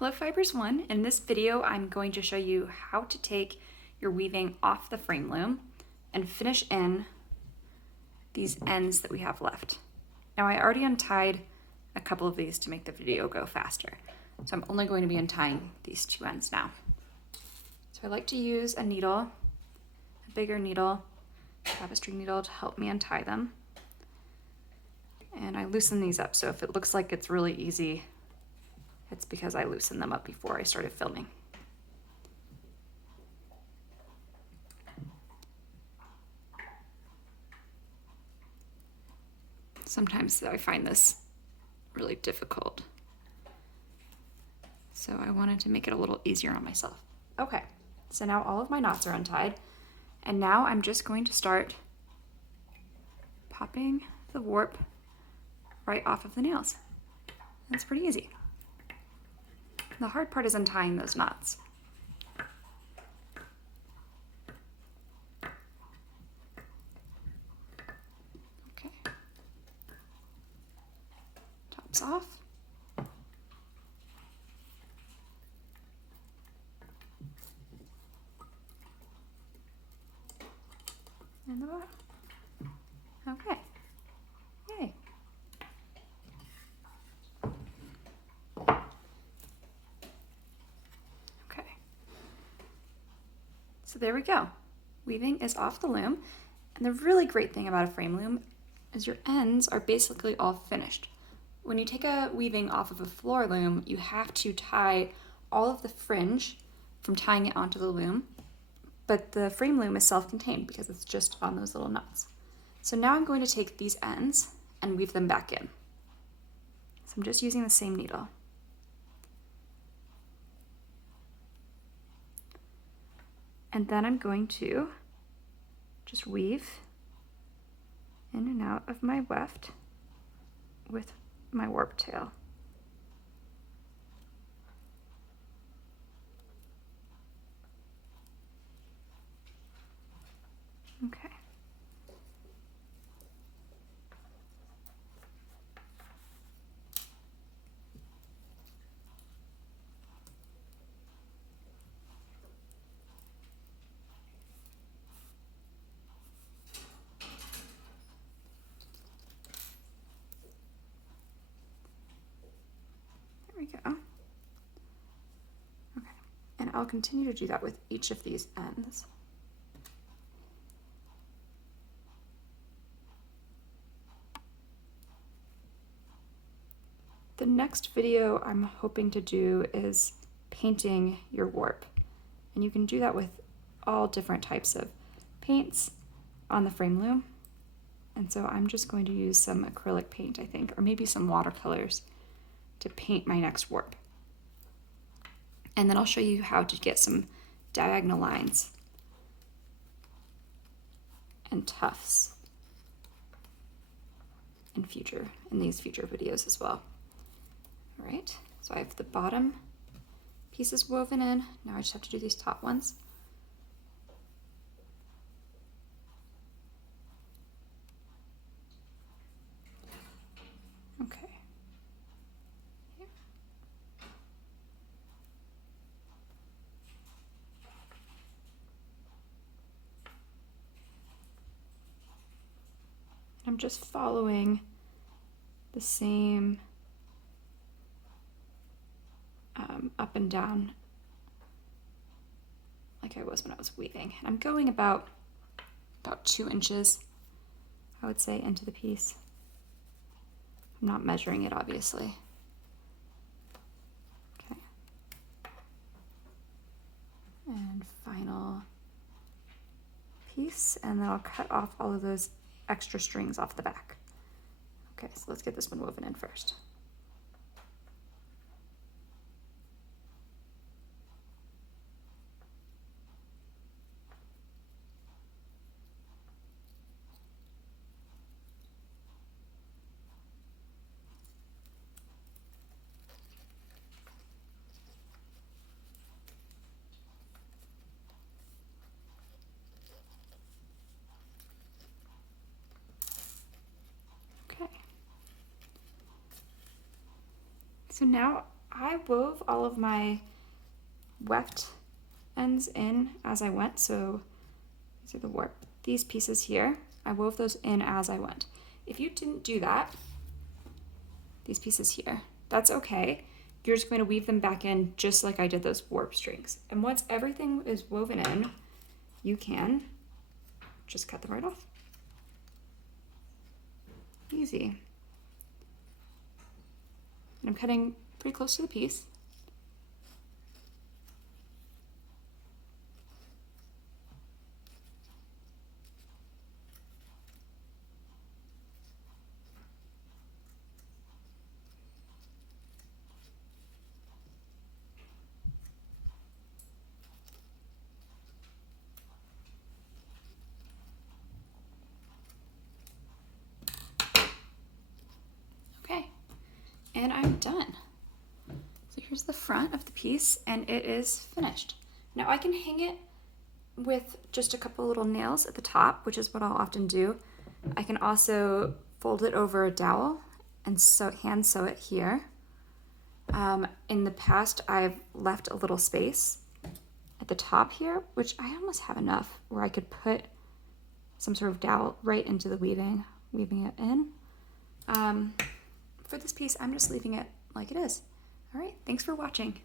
Hello Fibers 1. In this video I'm going to show you how to take your weaving off the frame loom and finish in these ends that we have left. Now I already untied a couple of these to make the video go faster, so I'm only going to be untying these two ends now. So I like to use a needle, a bigger needle, tapestry needle, to help me untie them. And I loosen these up, so if it looks like it's really easy, it's because I loosened them up before I started filming. Sometimes I find this really difficult, so I wanted to make it a little easier on myself. Okay, so now all of my knots are untied, and now I'm just going to start popping the warp right off of the nails. That's pretty easy. The hard part is untying those knots. Okay. Tops off. And the bottom. Okay. Yay. So there we go. Weaving is off the loom, and the really great thing about a frame loom is your ends are basically all finished. When you take a weaving off of a floor loom, you have to tie all of the fringe from tying it onto the loom, but the frame loom is self-contained because it's just on those little nuts. So now I'm going to take these ends and weave them back in. So I'm just using the same needle. And then I'm going to just weave in and out of my weft with my warp tail. Okay. There we go. Okay, and I'll continue to do that with each of these ends. The next video I'm hoping to do is painting your warp, and you can do that with all different types of paints on the frame loom. And so I'm just going to use some acrylic paint, I think, or maybe some watercolors to paint my next warp. And then I'll show you how to get some diagonal lines and tufts in these future videos as well. All right, so I have the bottom pieces woven in. Now I just have to do these top ones. Okay. Here. I'm just following the same up and down like I was when I was weaving. And I'm going about 2 inches, I would say, into the piece. I'm not measuring it, obviously. Okay. And final piece, and then I'll cut off all of those extra strings off the back. Okay, so let's get this one woven in first. So now I wove all of my weft ends in as I went. So these are the warp. These pieces here, I wove those in as I went. If you didn't do that, these pieces here, that's okay. You're just going to weave them back in just like I did those warp strings. And once everything is woven in, you can just cut them right off. Easy. And I'm cutting pretty close to the piece. Okay, and I'm done. So here's the front of the piece, and it is finished. Now I can hang it with just a couple little nails at the top, which is what I'll often do. I can also fold it over a dowel and hand sew it here. In the past, I've left a little space at the top here, which I almost have enough where I could put some sort of dowel right into the weaving it in. For this piece, I'm just leaving it like it is. All right, thanks for watching.